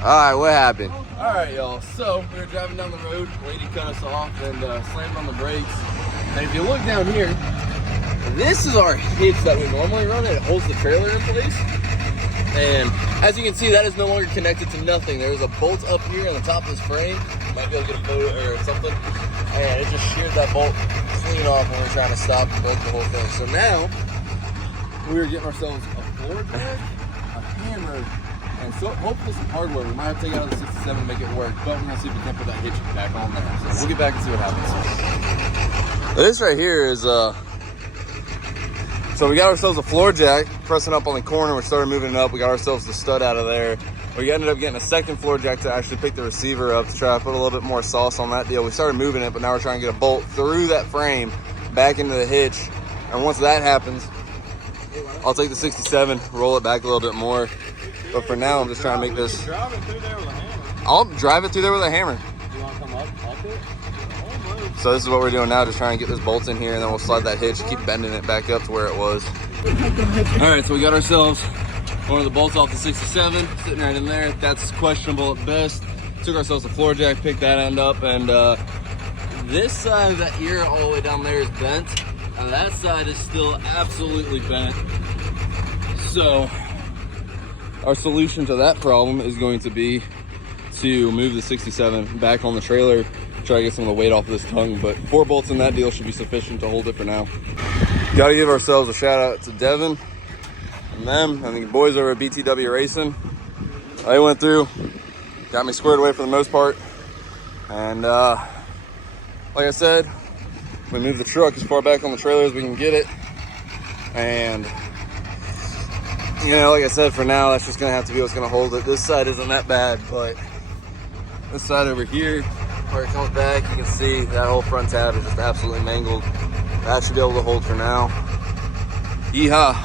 Alright, what happened? Alright, y'all. So, we were driving down the road. Lady cut us off and slammed on the brakes. And if you look down here, this is our hitch that we normally run, and it holds the trailer in place. And as you can see, that is no longer connected to nothing. There's a bolt up here on the top of this frame. You might be able to get a photo or something. And it just sheared that bolt clean off when we were trying to stop and break the whole thing. So now, we were getting ourselves a floor jack, a hammer, and so hopefully some hardware. We might have to take out the 67 to make it work, but we're gonna see if we can put that hitch back on there. So we'll get back and see what happens. This right here is so we got ourselves a floor jack, pressing up on the corner. We started moving it up. We got ourselves the stud out of there. We ended up getting a second floor jack to actually pick the receiver up to try to put a little bit more sauce on that deal. We started moving it, but now we're trying to get a bolt through that frame back into the hitch. And once that happens, I'll take the 67, roll it back a little bit more. But for now, I'm just trying to make this. Drive it through there with a hammer. I'll drive it through there with a hammer. You want to come up it? So this is what we're doing now, just trying to get this bolt in here, and then we'll slide that hitch, keep bending it back up to where it was. All right, so we got ourselves one of the bolts off the 67, sitting right in there. That's questionable at best. Took ourselves a floor jack, picked that end up, and this side of that ear all the way down there is bent, and that side is still absolutely bent. So our solution to that problem is going to be to move the 67 back on the trailer, try to get some of the weight off of this tongue, but 4 bolts in that deal should be sufficient to hold it for now. Got to give ourselves a shout out to Devin and them. I think the boys over at BTW Racing. They went through, got me squared away for the most part, and like I said, we moved the truck as far back on the trailer as we can get it, and you know, like I said, for now, that's just gonna have to be what's gonna hold it. This side isn't that bad, but this side over here, where it comes back, you can see that whole front tab is just absolutely mangled. That should be able to hold for now. Yeehaw.